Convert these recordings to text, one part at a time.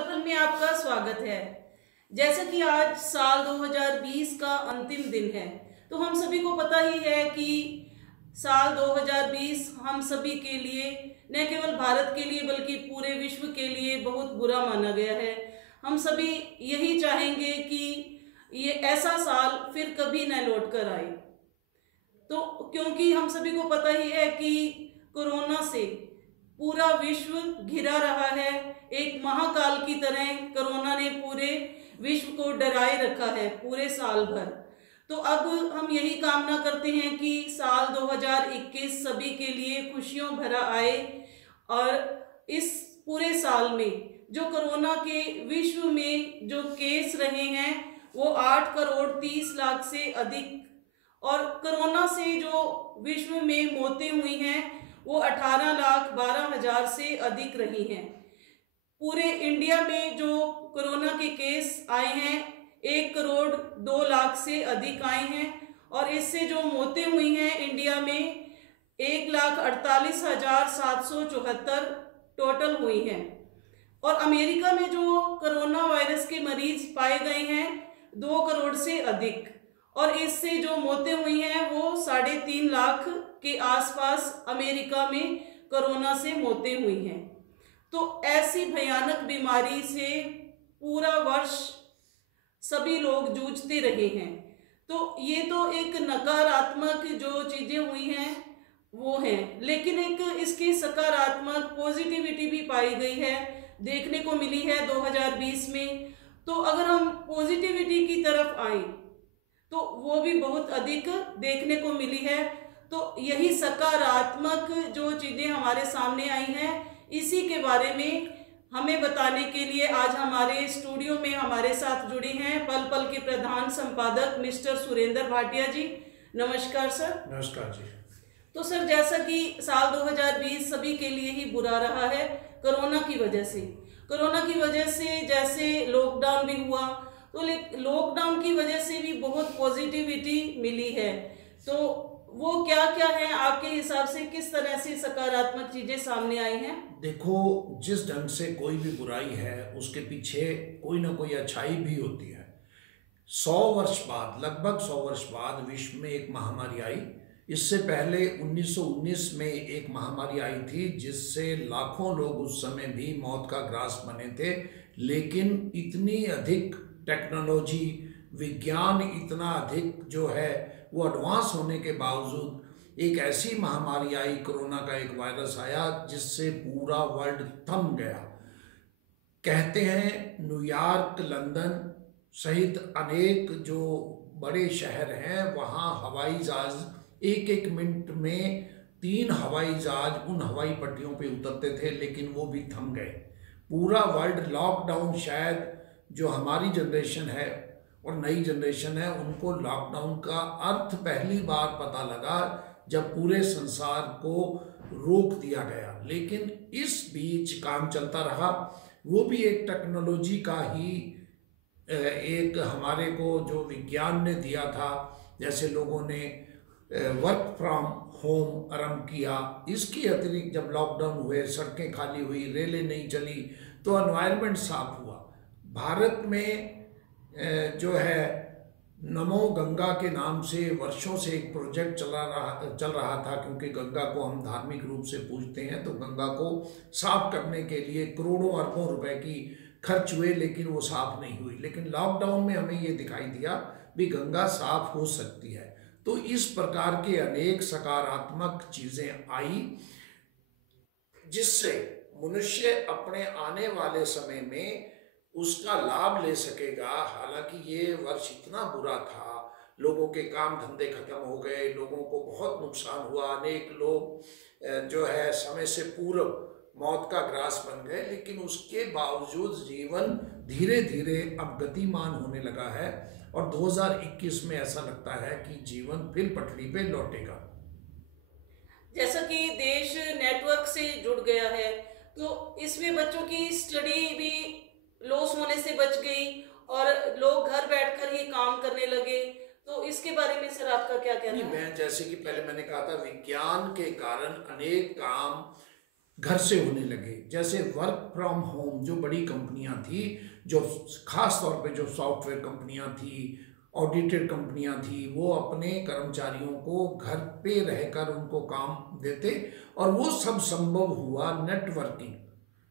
पल पल में आपका स्वागत है। जैसा कि आज साल 2020 का अंतिम दिन है, तो हम सभी को पता ही है कि साल 2020 हम सभी के लिए, न केवल भारत के लिए बल्कि पूरे विश्व के लिए बहुत बुरा माना गया है। हम सभी यही चाहेंगे कि ये ऐसा साल फिर कभी न लौट कर आए। तो क्योंकि हम सभी को पता ही है कि कोरोना से पूरा विश्व घिरा रहा है, एक महाकाल की तरह कोरोना ने पूरे विश्व को डराए रखा है पूरे साल भर। तो अब हम यही कामना करते हैं कि साल 2021 सभी के लिए खुशियों भरा आए और इस पूरे साल में जो कोरोना के विश्व में जो केस रहे हैं वो 8 करोड़ 30 लाख से अधिक, और कोरोना से जो विश्व में मौतें हुई हैं वो 18 लाख 12 हजार से अधिक रही हैं। पूरे इंडिया में जो कोरोना के केस आए हैं 1 करोड़ 2 लाख से अधिक आए हैं, और इससे जो मौतें हुई हैं इंडिया में 1,48,774 टोटल हुई हैं। और अमेरिका में जो कोरोना वायरस के मरीज पाए गए हैं 2 करोड़ से अधिक, और इससे जो मौतें हुई हैं वो 3.5 लाख के आसपास अमेरिका में कोरोना से मौतें हुई हैं। तो ऐसी भयानक बीमारी से पूरा वर्ष सभी लोग जूझते रहे हैं। तो ये तो एक नकारात्मक जो चीजें हुई हैं वो हैं, लेकिन एक इसकी सकारात्मक पॉजिटिविटी भी पाई गई है, देखने को मिली है 2020 में। तो अगर हम पॉजिटिविटी की तरफ आए तो वो भी बहुत अधिक देखने को मिली है। तो यही सकारात्मक जो चीजें हमारे सामने आई हैं इसी के बारे में हमें बताने के लिए आज हमारे स्टूडियो में हमारे साथ जुड़े हैं पल पल के प्रधान संपादक मिस्टर सुरेंद्र भाटिया जी। नमस्कार सर। नमस्कार जी। तो सर, जैसा कि साल 2020 सभी के लिए ही बुरा रहा है कोरोना की वजह से जैसे लॉकडाउन भी हुआ, तो लॉकडाउन की वजह से भी बहुत पॉजिटिविटी मिली है। तो वो क्या क्या है आपके हिसाब से, किस तरह से सकारात्मक चीजें सामने आई हैं? देखो, जिस ढंग से कोई भी बुराई है उसके पीछे कोई ना कोई अच्छाई भी होती है। 100 वर्ष बाद, लगभग 100 वर्ष बाद विश्व में एक महामारी आई। इससे पहले 1919 में एक महामारी आई थी जिससे लाखों लोग उस समय भी मौत का ग्रास बने थे, लेकिन इतनी अधिक टेक्नोलॉजी, विज्ञान इतना अधिक जो है वो एडवांस होने के बावजूद एक ऐसी महामारी आई, कोरोना का एक वायरस आया जिससे पूरा वर्ल्ड थम गया। कहते हैं न्यूयॉर्क, लंदन सहित अनेक जो बड़े शहर हैं वहाँ हवाई जहाज एक मिनट में 3 हवाई जहाज उन हवाई पट्टियों पे उतरते थे, लेकिन वो भी थम गए। पूरा वर्ल्ड लॉकडाउन, शायद जो हमारी जनरेशन है और नई जनरेशन है उनको लॉकडाउन का अर्थ पहली बार पता लगा जब पूरे संसार को रोक दिया गया। लेकिन इस बीच काम चलता रहा, वो भी एक टेक्नोलॉजी का ही एक हमारे को जो विज्ञान ने दिया था। जैसे लोगों ने वर्क फ्रॉम होम आरंभ किया। इसकी अतिरिक्त जब लॉकडाउन हुए, सड़कें खाली हुई, रेलें नहीं चली, तो एनवायरनमेंट साफ हुआ। भारत में जो है नमो गंगा के नाम से वर्षों से एक प्रोजेक्ट चल रहा था, क्योंकि गंगा को हम धार्मिक रूप से पूजते हैं। तो गंगा को साफ करने के लिए करोड़ों अरबों रुपए की खर्च हुए, लेकिन वो साफ नहीं हुई। लेकिन लॉकडाउन में हमें ये दिखाई दिया भी गंगा साफ हो सकती है। तो इस प्रकार के अनेक सकारात्मक चीजें आई जिससे मनुष्य अपने आने वाले समय में उसका लाभ ले सकेगा। हालांकि ये वर्ष इतना बुरा था, लोगों के काम धंधे खत्म हो गए, लोगों को बहुत नुकसान हुआ, अनेक लोग जो है समय से पूर्व मौत का ग्रास बन गए, लेकिन उसके बावजूद जीवन धीरे धीरे अब गतिमान होने लगा है और 2021 में ऐसा लगता है कि जीवन फिर पटरी पे लौटेगा। जैसा कि देश नेटवर्क से जुड़ गया है, तो इसमें बच्चों की स्टडी भी लॉस होने से बच गई और लोग घर बैठकर ही काम करने लगे। तो इसके बारे में सर आपका क्या कहना है? मैं जैसे कि पहले मैंने कहा था, विज्ञान के कारण अनेक काम घर से होने लगे। जैसे वर्क फ्रॉम होम, जो बड़ी कंपनियां थी, जो खास तौर पे जो सॉफ्टवेयर कंपनियां थी, ऑडिटेड कंपनियां थी, वो अपने कर्मचारियों को घर पे रहकर उनको काम देते, और वो सब संभव हुआ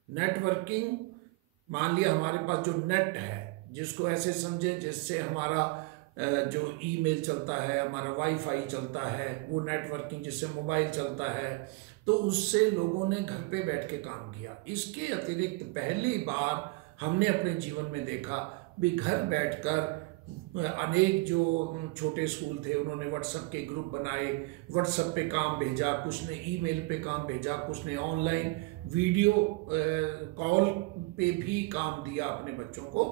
नेटवर्किंग। मान लिया हमारे पास जो नेट है, जिसको ऐसे समझे जिससे हमारा जो ईमेल चलता है, हमारा वाईफाई चलता है, वो नेटवर्किंग, जिससे मोबाइल चलता है, तो उससे लोगों ने घर पे बैठ के काम किया। इसके अतिरिक्त पहली बार हमने अपने जीवन में देखा भी घर बैठकर अनेक जो छोटे स्कूल थे उन्होंने व्हाट्सएप के ग्रुप बनाए, व्हाट्सएप पे काम भेजा, कुछ ने ईमेल पे काम भेजा, कुछ ने ऑनलाइन वीडियो कॉल पे भी काम दिया अपने बच्चों को।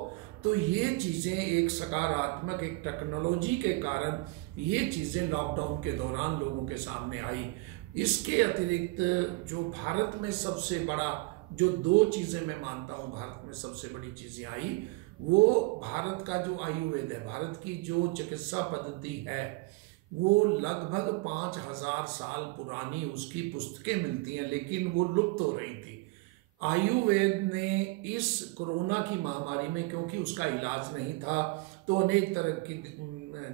तो ये चीज़ें एक सकारात्मक, एक टेक्नोलॉजी के कारण ये चीज़ें लॉकडाउन के दौरान लोगों के सामने आई। इसके अतिरिक्त जो भारत में सबसे बड़ा, जो दो चीज़ें मैं मानता हूँ भारत में सबसे बड़ी चीज़ें आई, वो भारत का जो आयुर्वेद है, भारत की जो चिकित्सा पद्धति है, वो लगभग 5000 साल पुरानी उसकी पुस्तकें मिलती हैं, लेकिन वो लुप्त हो रही थी। आयुर्वेद ने इस कोरोना की महामारी में, क्योंकि उसका इलाज नहीं था, तो अनेक तरह की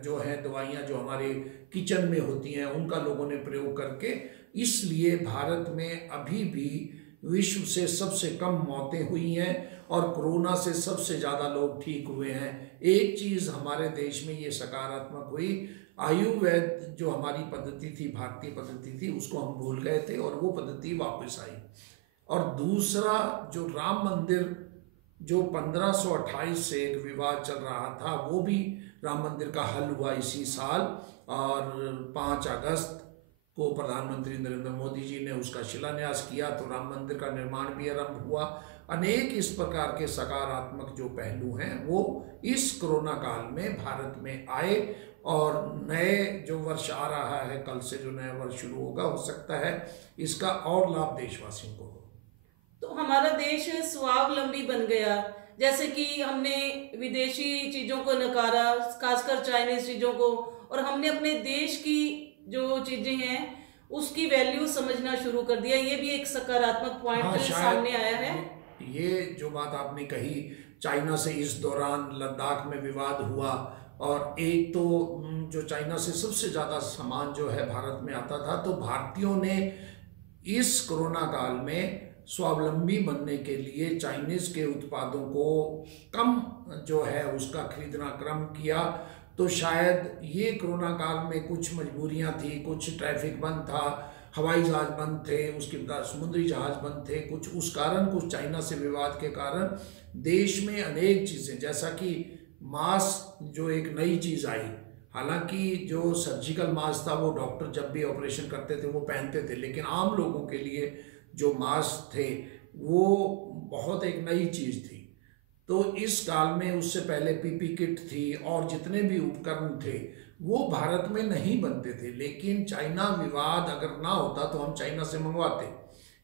जो है दवाइयाँ जो हमारे किचन में होती हैं उनका लोगों ने प्रयोग करके, इसलिए भारत में अभी भी विश्व से सबसे कम मौतें हुई हैं और कोरोना से सबसे ज़्यादा लोग ठीक हुए हैं। एक चीज़ हमारे देश में ये सकारात्मक हुई, आयुर्वेद जो हमारी पद्धति थी, भारतीय पद्धति थी, उसको हम भूल गए थे और वो पद्धति वापस आई। और दूसरा, जो राम मंदिर जो 1528 से एक विवाद चल रहा था, वो भी राम मंदिर का हल हुआ इसी साल, और 5 अगस्त को प्रधानमंत्री नरेंद्र मोदी जी ने उसका शिलान्यास किया, तो राम मंदिर का निर्माण भी आरंभ हुआ। अनेक इस प्रकार के सकारात्मक जो पहलू हैं वो इस कोरोना काल में भारत में आए, और नए जो वर्ष आ रहा है, कल से जो नया वर्ष शुरू होगा, हो सकता है इसका और लाभ देशवासियों को हो। तो हमारा देश स्वावलंबी बन गया, जैसे कि हमने विदेशी चीज़ों को नकारा, खासकर चाइनीज चीज़ों को, और हमने अपने देश की जो चीज़ें हैं उसकी वैल्यू समझना शुरू कर दिया। ये भी एक सकारात्मक पॉइंट सामने आया है। ये जो बात आपने कही, चाइना से इस दौरान लद्दाख में विवाद हुआ, और एक तो जो चाइना से सबसे ज़्यादा सामान जो है भारत में आता था, तो भारतीयों ने इस कोरोना काल में स्वावलंबी बनने के लिए चाइनीज के उत्पादों को कम जो है उसका खरीदना क्रम किया। तो शायद ये कोरोना काल में कुछ मजबूरियां थी, कुछ ट्रैफिक बंद था, हवाई जहाज बंद थे, उसके बाद समुद्री जहाज बंद थे, कुछ उस कारण, कुछ चाइना से विवाद के कारण देश में अनेक चीज़ें, जैसा कि मास्क जो एक नई चीज़ आई, हालांकि जो सर्जिकल मास्क था वो डॉक्टर जब भी ऑपरेशन करते थे वो पहनते थे, लेकिन आम लोगों के लिए जो मास्क थे वो बहुत एक नई चीज़ थी। तो इस काल में, उससे पहले पीपी किट थी और जितने भी उपकरण थे वो भारत में नहीं बनते थे, लेकिन चाइना विवाद अगर ना होता तो हम चाइना से मंगवाते,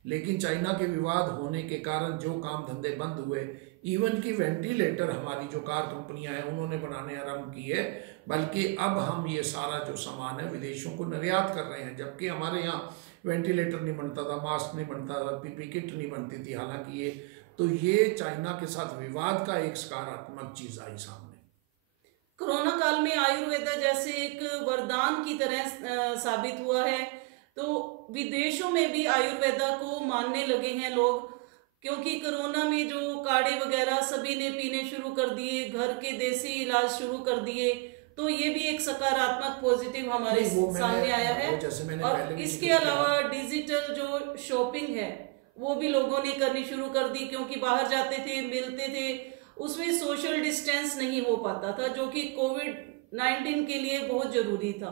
लेकिन चाइना के विवाद होने के कारण जो काम धंधे बंद हुए, इवन की वेंटिलेटर हमारी जो कार कंपनियां हैं उन्होंने बनाने आरंभ किए, बल्कि अब हम ये सारा जो सामान है विदेशों को निर्यात कर रहे हैं, जबकि हमारे यहाँ वेंटिलेटर नहीं बनता था, मास्क नहीं बनता था, पीपी किट नहीं बनती थी। हालांकि ये चाइना के साथ विवाद का एक सकारात्मक चीज आई सामने। कोरोना काल में आयुर्वेद जैसे एक वरदान की तरह साबित हुआ है, तो विदेशों में भी आयुर्वेद को मानने लगे हैं लोग, क्योंकि कोरोना में जो काढ़े वगैरह सभी ने पीने शुरू कर दिए, घर के देसी इलाज शुरू कर दिए, तो ये भी एक सकारात्मक पॉजिटिव हमारे सामने आया है। और इसके अलावा डिजिटल जो शॉपिंग है वो भी लोगों ने करनी शुरू कर दी, क्योंकि बाहर जाते थे, मिलते थे, उसमें सोशल डिस्टेंस नहीं हो पाता था, जो कि कोविड-19 के लिए बहुत जरूरी था।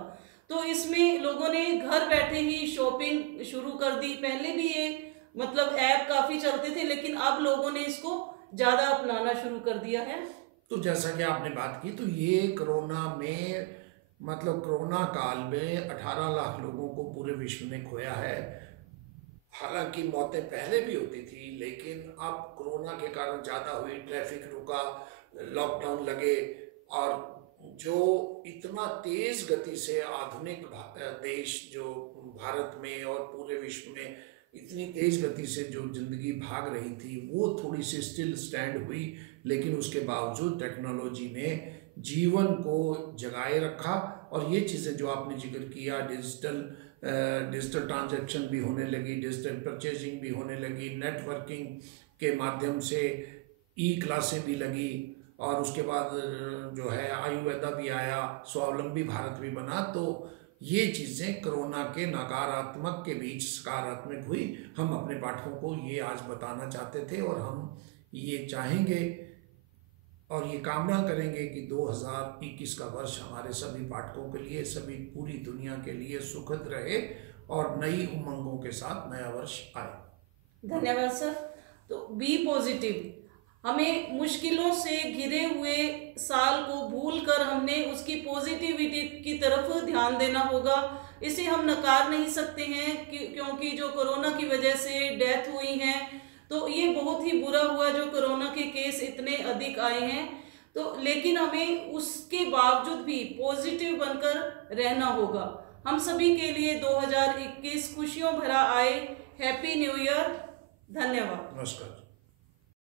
तो इसमें लोगों ने घर बैठे ही शॉपिंग शुरू कर दी। पहले भी ये मतलब ऐप काफी चलते थे, लेकिन अब लोगों ने इसको ज्यादा अपनाना शुरू कर दिया है। तो जैसा कि आपने बात की, तो ये कोरोना में, मतलब कोरोना काल में 18 लाख लोगों को पूरे विश्व ने खोया है। हालांकि मौतें पहले भी होती थी, लेकिन अब कोरोना के कारण ज़्यादा हुई, ट्रैफिक रुका, लॉकडाउन लगे, और जो इतना तेज गति से आधुनिक देश जो भारत में और पूरे विश्व में इतनी तेज गति से जो जिंदगी भाग रही थी वो थोड़ी सी स्टिल स्टैंड हुई, लेकिन उसके बावजूद टेक्नोलॉजी ने जीवन को जगाए रखा। और ये चीज़ें जो आपने जिक्र किया, डिजिटल ट्रांजैक्शन भी होने लगी, डिजिटल परचेजिंग भी होने लगी, नेटवर्किंग के माध्यम से ई क्लासें भी लगी, और उसके बाद जो है आयुर्वेदा भी आया, स्वावलंबी भारत भी बना। तो ये चीज़ें कोरोना के नकारात्मक के बीच सकारात्मक हुई। हम अपने पाठकों को ये आज बताना चाहते थे, और हम ये चाहेंगे और ये कामना करेंगे कि 2021 का वर्ष हमारे सभी पाठकों के लिए, सभी पूरी दुनिया के लिए सुखद रहे और नई उमंगों के साथ नया वर्ष आए। धन्यवाद सर। तो बी पॉजिटिव, हमें मुश्किलों से घिरे हुए साल को भूलकर हमने उसकी पॉजिटिविटी की तरफ ध्यान देना होगा। इसे हम नकार नहीं सकते हैं क्योंकि जो कोरोना की वजह से डेथ हुई हैं, तो ये बहुत ही बुरा हुआ जो कोरोना के केस इतने अधिक आए हैं। तो लेकिन हमें उसके बावजूद भी पॉजिटिव बनकर रहना होगा। हम सभी के लिए 2021 खुशियों भरा आए। Happy new year. धन्यवाद। नमस्कार।